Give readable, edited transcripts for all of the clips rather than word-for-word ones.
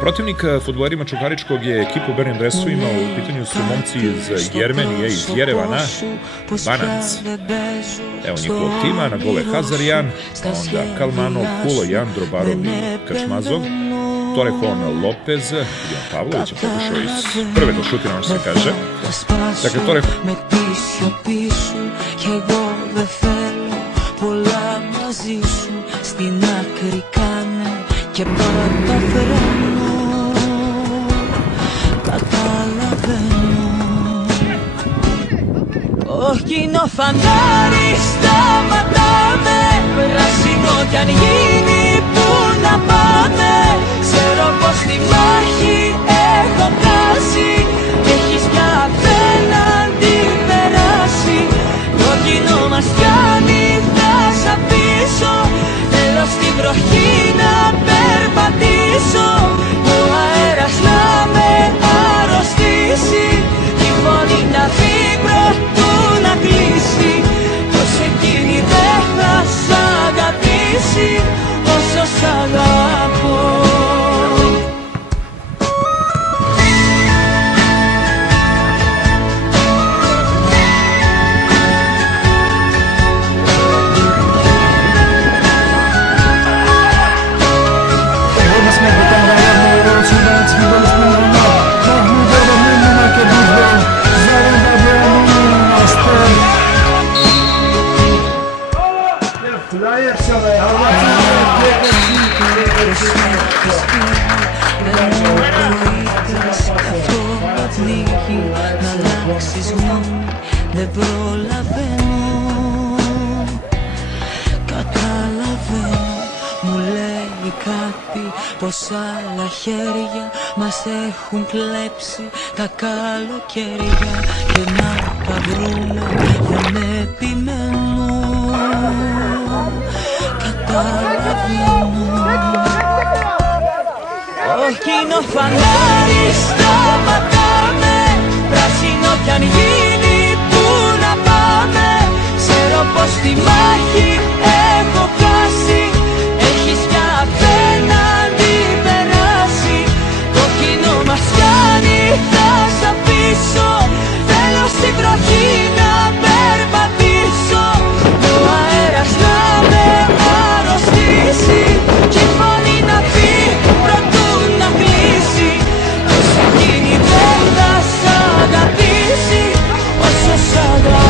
Protivnik fudbalerima Čukaričkog je ekipu u belim dresovima, u pitanju su momci iz Jermenije, iz Jerevana, Bananac. Evo njihovog tima, na gole Hazarjan, onda Kalmanov, Kulojan, Drobarov i Kačmazov, Torrejon Lopez, Ivan Pavlović je pokušao iz prve do šutira, ono se kaže. Dakle, Torrejon... Και καταφέρνω, καταλαβαίνω. Κόκκινο φανάρι σταματάμε, πράσινο κι αν γίνει που να πάμε. Ξέρω πως τη μάχη έχω χάσει, έχεις πια απέναντι περάσει. Κόκκινο μας πιάνει, θα σ' αφήσω, θέλω στην βροχή να περπατήσω. Ο αέρας να με αρρωστήσει, η φωνή να πει πρωτού να κλείσει. Πως εκείνη δεν θα σ' αγαπήσει όσο σ' αγαπώ. Να αλλάξεις γνώμη, δεν προλαβαίνω. Καταλαβαίνω, μου λέει κάτι, πως άλλα χέρια μας έχουν κλέψει τα καλοκαίρια. Και να τα βρούμε δεν επιμένω. Καταλαβαίνω. Κόκκινο φανάρι σταματάμε, πράσινο κι αν γίνει που να πάμε. Ξέρω πως τη μάχη έχω χάσει, έχεις πια απέναντι περάσει. Κόκκινο μας πιάνει, θα σ' αφήσω, θέλω στην βροχή να περπατήσω. Ο αέρας να με αρρωστήσει, κι η φωνή να πει πρωτού να κλείσει. Πως εκείνη δεν θα σ' αγαπήσει όσο σ' αγαπώ.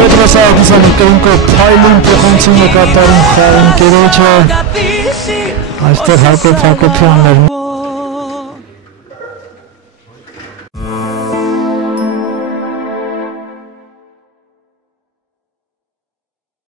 Պետրոս Աղգիսյանի կրունկով փայլուն փոխանցումը կատարում խաղին կերոջը, այստեղ Հակոբ Հակոբյանն էր։